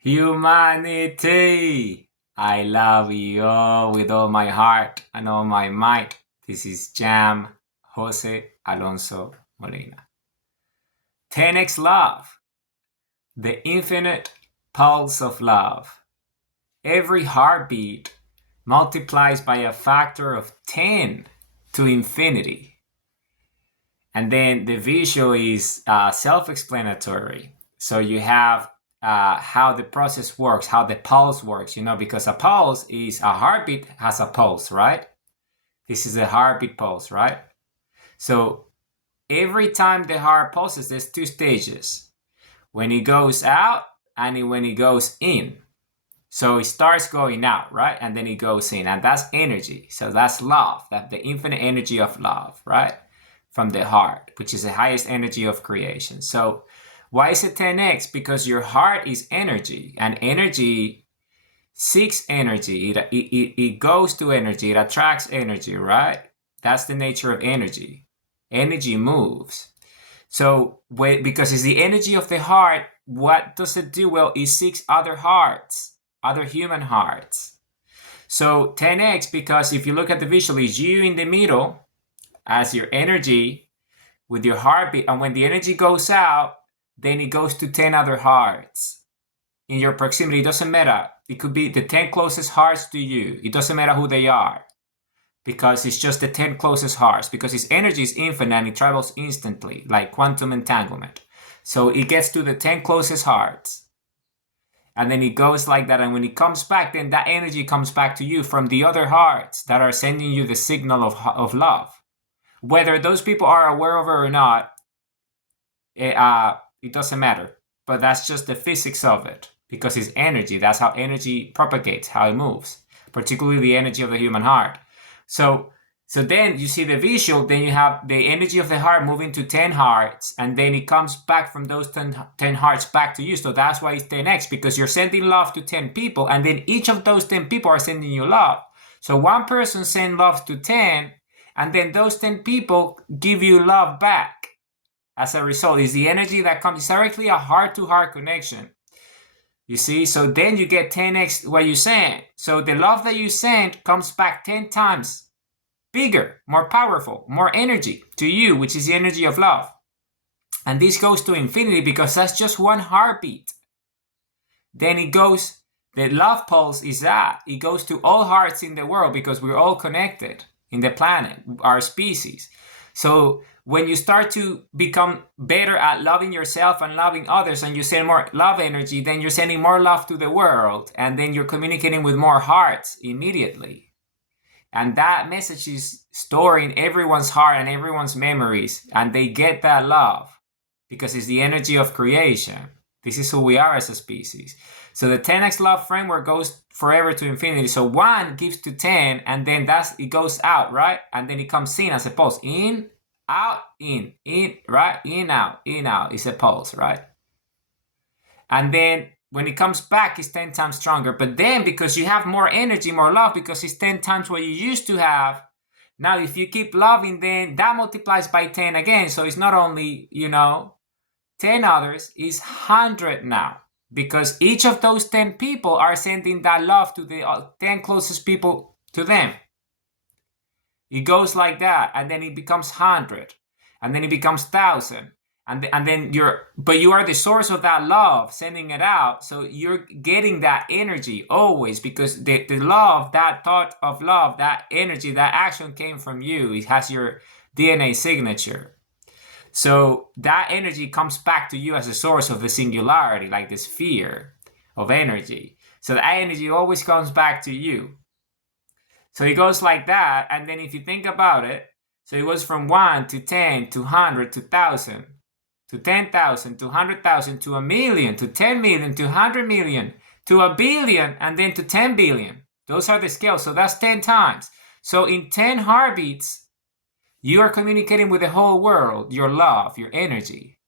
Humanity! I love you all with all my heart and all my might. This is Jam Jose Alonso Molina. 10x Love, the infinite pulse of love. Every heartbeat multiplies by a factor of 10 to infinity. And then the visual is self-explanatory. So you have how the process works, how the pulse works, because a pulse is a heartbeat has a pulse, right? This is a heartbeat pulse, right? So every time the heart pulses, there's two stages. When it goes out and when it goes in. So it starts going out, right? And then it goes in, and that's energy. So that's love, that's the infinite energy of love, right? From the heart, which is the highest energy of creation. So why is it 10x? Because your heart is energy, and energy seeks energy. It goes to energy. It attracts energy, right? That's the nature of energy. Energy moves. So because it's the energy of the heart, what does it do? Well, it seeks other hearts, other human hearts. So 10x, because if you look at the visual, it's you in the middle as your energy with your heartbeat, and when the energy goes out, then it goes to 10 other hearts in your proximity. It doesn't matter. It could be the 10 closest hearts to you. It doesn't matter who they are, because it's just the 10 closest hearts, because its energy is infinite and it travels instantly, like quantum entanglement. So it gets to the 10 closest hearts, and then it goes like that, and when it comes back, then that energy comes back to you from the other hearts that are sending you the signal of love. Whether those people are aware of it or not, it doesn't matter. But that's just the physics of it, because it's energy. That's how energy propagates, how it moves, particularly the energy of the human heart. So then you see the visual, then you have the energy of the heart moving to 10 hearts, and then it comes back from those 10 hearts back to you. So that's why it's 10x, because you're sending love to 10 people, and then each of those 10 people are sending you love. So one person sends love to 10, and then those 10 people give you love back. As a result, is the energy that comes directly a heart-to-heart connection. You see, so then you get 10x what you send. So the love that you send comes back 10 times bigger, more powerful, more energy to you, which is the energy of love. And this goes to infinity because that's just one heartbeat. Then it goes, the love pulse is that. It goes to all hearts in the world because we're all connected in the planet, our species. So when you start to become better at loving yourself and loving others, and you send more love energy, then you're sending more love to the world, and then you're communicating with more hearts immediately. And that message is stored in everyone's heart and everyone's memories, and they get that love because it's the energy of creation. This is who we are as a species. So the 10x love framework goes forever to infinity. So 1 gives to 10, and then it goes out, right? And then it comes in as a pulse. In, out, in, right? In, out. It's a pulse, right? And then when it comes back, it's 10 times stronger. But then because you have more energy, more love, because it's 10 times what you used to have, now if you keep loving, then that multiplies by 10 again. So it's not only, 10 others, it's 100 now. Because each of those 10 people are sending that love to the 10 closest people to them. It goes like that, and then it becomes 100, and then it becomes 1,000, and then you are the source of that love, sending it out. So you're getting that energy always, because the love, that thought of love, that energy, that action came from you. It has your DNA signature. So that energy comes back to you as a source of the singularity, like the sphere of energy. So that energy always comes back to you. So it goes like that, and then if you think about it, so it goes from 1 to 10 to 100 to 1,000 to 10,000 to 100,000 to 1,000,000 to 10 million to 100 million to 1 billion, and then to 10 billion. Those are the scales. So that's 10 times. So in 10 heartbeats, you are communicating with the whole world, your love, your energy.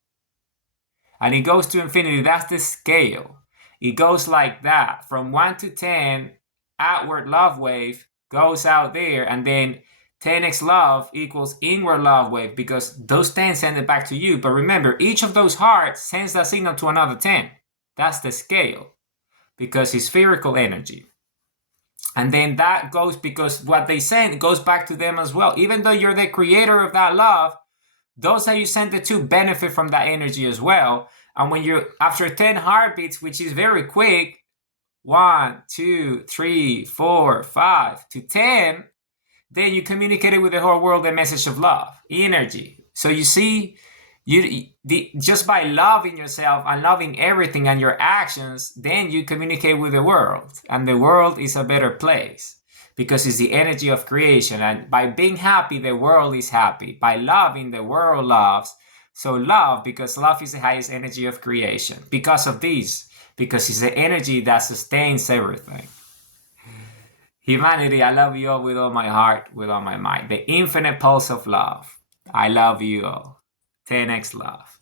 And it goes to infinity. That's the scale. It goes like that. From 1 to 10, outward love wave goes out there, and then 10x love equals inward love wave, because those 10 send it back to you. But remember, each of those hearts sends that signal to another 10. That's the scale. because it's spherical energy. And then that goes, because what they send goes back to them as well. Even though you're the creator of that love, those that you send it to benefit from that energy as well. And when you're, after 10 heartbeats, which is very quick, 1, 2, 3, 4, 5 to 10, then you communicated with the whole world the message of love, energy. So you see, just by loving yourself and loving everything and your actions, then you communicate with the world, and the world is a better place because it's the energy of creation. And by being happy, the world is happy. By loving, the world loves. So love, because love is the highest energy of creation. Because of this, because it's the energy that sustains everything. Humanity, I love you all with all my heart, with all my mind. The infinite pulse of love. I love you all. 10x love.